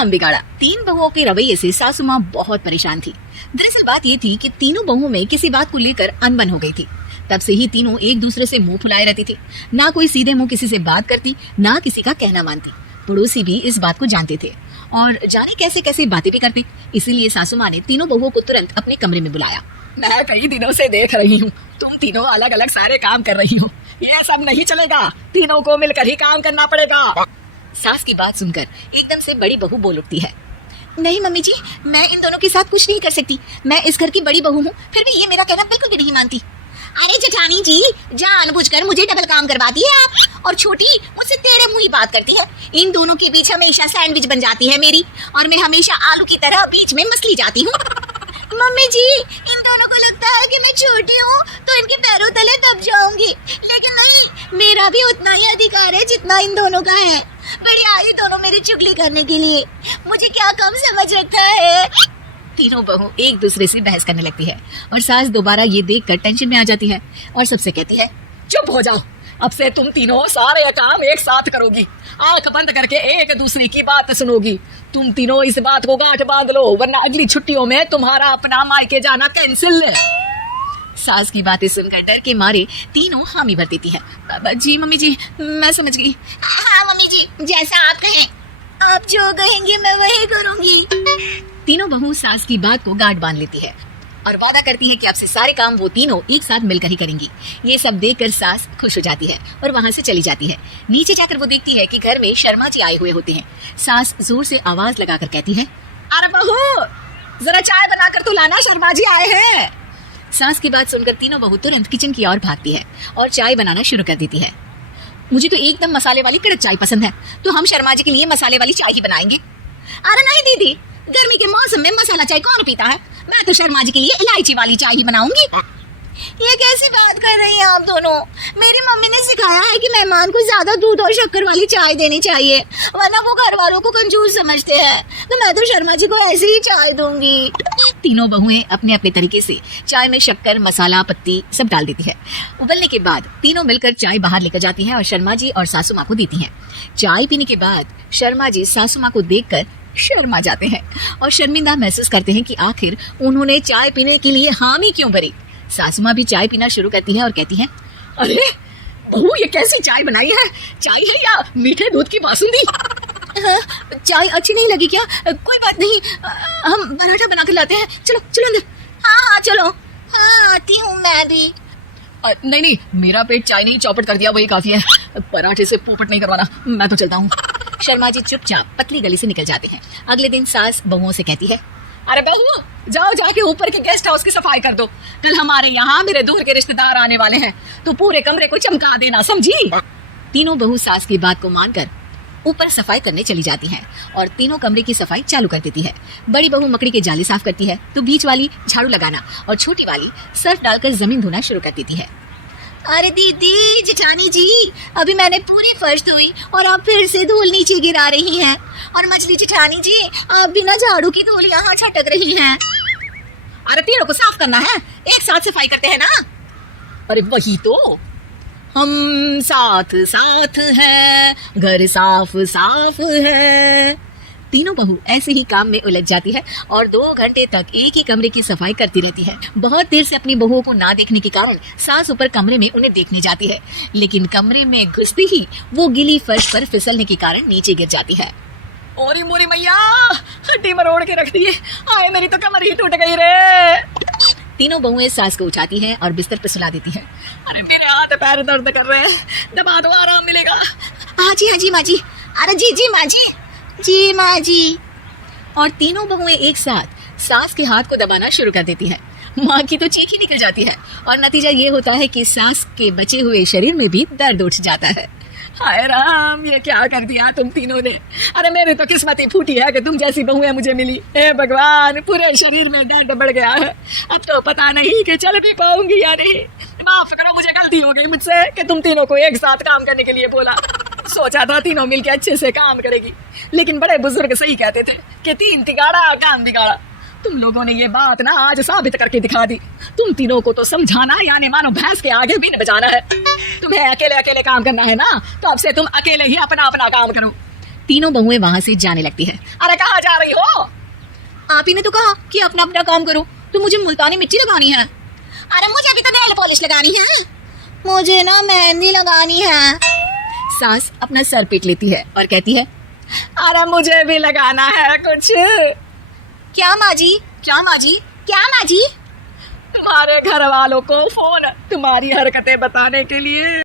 काम बिगाड़ा। तीन बहुओं के रवैये से सासू माँ बहुत परेशान थी। दरअसल बात ये थी कि तीनों बहुओं में किसी बात को लेकर अनबन हो गई थी। तब से ही तीनों एक दूसरे से मुंह फुलाए रहती थी। ना कोई सीधे मुंह किसी से बात करती, ना किसी का कहना मानती। पड़ोसी भी इस बात को जानते थे और जाने कैसे कैसे बातें भी करते। इसीलिए सासू माँ ने तीनों बहुओं को तुरंत अपने कमरे में बुलाया। मैं कई दिनों से देख रही हूँ तुम तीनों अलग अलग सारे काम कर रही हो। ये सब नहीं चलेगा, तीनों को मिलकर ही काम करना पड़ेगा। सास की बात सुनकर एकदम से बड़ी बहू बोल उठती है। नहीं मम्मी जी, मैं इन दोनों के साथ कुछ नहीं कर सकती। मैं इस घर की बड़ी बहू हूँ, फिर भी ये मेरा कहना बिल्कुल भी नहीं मानती। अरे जेठानी जी, जानबूझकर मुझे डबल काम करवाती है आप, और छोटी मुझसे टेढ़े मुंह ही बात करती है। इन दोनों के बीच हमेशा सैंडविच बन जाती है मेरी, और मैं हमेशा आलू की तरह बीच में मसली जाती हूँ। मम्मी जी, इन दोनों को लगता है कि मैं छोटी हूँ तो इनके पैरों तले दब जाऊंगी, लेकिन नहीं, मेरा भी उतना ही अधिकार है जितना इन दोनों का है। बड़ी आई दोनों मेरी चुगली करने के लिए, मुझे क्या कम समझ रखा है। तीनों बहू एक दूसरे से बहस करने लगती है और सास दोबारा ये देखकर टेंशन में आ जाती है और सबसे कहती है, चुप हो जाओ, अब से तुम तीनों सारे काम एक साथ करोगी, आंख बंद करके एक दूसरे की बात सुनोगी। तुम तीनों इस बात को गांठ बांध लो, वरना अगली छुट्टियों में तुम्हारा अपना मायके जाना कैंसिल है। सास की बातें सुनकर डर के मारे तीनों हामी भर देती है। जी मम्मी जी, मैं समझ गई। हाँ मम्मी जी, जैसा आप कहें, आप जो कहेंगे मैं वही करूंगी। तीनों बहू सास की बात को गांठ बांध लेती है और वादा करती है कि अब से सारे काम वो तीनों एक साथ मिलकर ही करेंगी। ये सब देखकर सास खुश हो जाती है और वहाँ से चली जाती है। नीचे जाकर वो देखती है कि घर में शर्मा जी आए हुए होते हैं। सास जोर से आवाज लगाकर कहती है, अरे बहू, जरा चाय बनाकर तो लाना, शर्मा जी आए हैं। सास की बात सुनकर तीनों बहू तुरंत किचन की ओर भागती है और चाय बनाना शुरू कर देती है। मुझे तो एकदम मसाले वाली कड़क चाय पसंद है, तो हम शर्मा जी के लिए मसाले वाली चाय ही बनाएंगे। अरे नहीं दीदी, गर्मी के मौसम में मसाला चाय कौन पीता है? मैं तो शर्मा जी के लिए इलायची वाली चाय ही बनाऊंगी। ये कैसी बात कर रही हैं आप दोनों? मेरी मम्मी ने सिखाया है कि मेहमान को ज्यादा दूध और शक्कर वाली चाय देनी चाहिए, वरना वो घर वालों को कंजूस समझते हैं। तो मैं तो शर्मा जी को ऐसी ही चाय दूंगी। तीनों बहुएं अपने अपने तरीके से चाय में शक्कर, मसाला, पत्ती सब डाल देती है। उबलने के बाद तीनों मिलकर चाय बाहर लेकर जाती हैं और शर्मा जी और सासू माँ को देती हैं। चाय पीने के बाद शर्मा जी सासू माँ को देखकर शर्मा जाते हैं और शर्मिंदा महसूस करते हैं कि आखिर उन्होंने चाय पीने के लिए हामी क्यों भरी। सासू माँ भी चाय पीना शुरू करती है और कहती हैं, अरे बहू, ये कैसी चाय बनाई है? चाय है या मीठे दूध की बासुंदी? चाय अच्छी नहीं लगी क्या? कोई बात नहीं, हम पराठा बना कर लाते हैं, चलो चलो अंदर। हाँ चलो। हाँ आती हूँ मैं भी। नहीं, मेरा पेट चाय नहीं चौपट कर दिया, वही काफी है। पराठे से पोपट नहीं करवाना, मैं तो चलता हूँ। शर्मा जी चुपचाप पतली गली से निकल जाते हैं। अगले दिन सास बहुओं से कहती है, अरे बहू, जाओ जाके ऊपर के गेस्ट हाउस की सफाई कर दो। कल हमारे यहाँ मेरे दूर के रिश्तेदार आने वाले हैं, तो पूरे कमरे को चमका देना, समझी? तीनों बहू सास की बात को मानकर ऊपर सफाई करने चली जाती हैं और तीनों कमरे की सफाई चालू कर देती है। बड़ी बहू मकड़ी के जाली साफ करती है, तो बीच वाली झाड़ू लगाना और छोटी वाली सर्फ डालकर जमीन धोना शुरू कर देती है। अरे दीदी, जेठानी जी, अभी मैंने पूरी फर्श धोई और आप फिर से धूल नीचे गिरा रही हैं। और मछली जेठानी जी, आप बिना झाड़ू की धूल यहाँ छटक रही हैं। अरे तीनों को साफ करना है, एक साथ सफाई करते हैं ना। अरे वही तो, हम साथ साथ हैं, घर साफ साफ है। तीनों बहू ऐसे ही काम में उलझ जाती है और 2 घंटे तक एक ही कमरे की सफाई करती रहती है। बहुत देर से अपनी बहुओं को ना देखने के कारण सास ऊपर कमरे में उन्हें देखने जाती है, लेकिन कमरे में घुसती ही वो गीली फर्श पर फिसलने के कारण नीचे गिर जाती है। ओरी मोरी मैया, हड्डी मरोड़ के रख दिए, आए मेरी तो कमर ही टूट गई रे। तीनों बहुएं सास को उठाती हैं और बिस्तर पर सुला देती हैं। अरे मेरे हाथ पैर दर्द कर रहे हैं, दबा दो, आराम मिलेगा। हाँ जी माँ जी। अरे जी माँ जी, जी माँ जी। और तीनों बहुएं एक साथ सास के हाथ को दबाना शुरू कर देती हैं। माँ की तो चीख ही निकल जाती है और नतीजा ये होता है कि सास के बचे हुए शरीर में भी दर्द उठ जाता है। हाय राम, ये क्या कर दिया तुम तीनों ने? अरे मेरी तो किस्मत ही फूटी है कि तुम जैसी बहुएं मुझे मिली। हे भगवान, पूरे शरीर में दर्द बढ़ गया है, अब तो पता नहीं कि चल भी पाऊंगी या नहीं। माफ करो, मुझे गलती हो गई मुझसे कि तुम तीनों को एक साथ काम करने के लिए बोला। सोचा था तीनों मिलके अच्छे से काम करेगी, लेकिन बड़े बुजुर्ग सही कहते थे कि 3 तिगाड़ा काम बिगाड़ा। तुम लोगों ने ये बात ना आज साबित करके दिखा दी। तुम तीनों को तो समझाना यानी मानो भैंस के आगे भी बजाना है। तुम्हें अकेले अकेले काम करना है ना, तो अब से तुम अकेले ही अपना अपना काम करो। तीनों बहुएं वहां से जाने लगती है। अरे कहाँ जा रही हो? आप ही ने तो कहा कि अपना अपना काम करो, तो मुझे मुल्तानी मिट्टी लगानी है। अरे मुझे भी तो नेल पॉलिश लगानी है। मुझे ना मेहंदी लगानी है। सास अपना सर पीट लेती है और कहती है, अरे मुझे भी लगाना है कुछ। क्या माँ जी? क्या माँ जी? क्या माँ जी? तुम्हारे घर वालों को फोन तुम्हारी हरकतें बताने के लिए।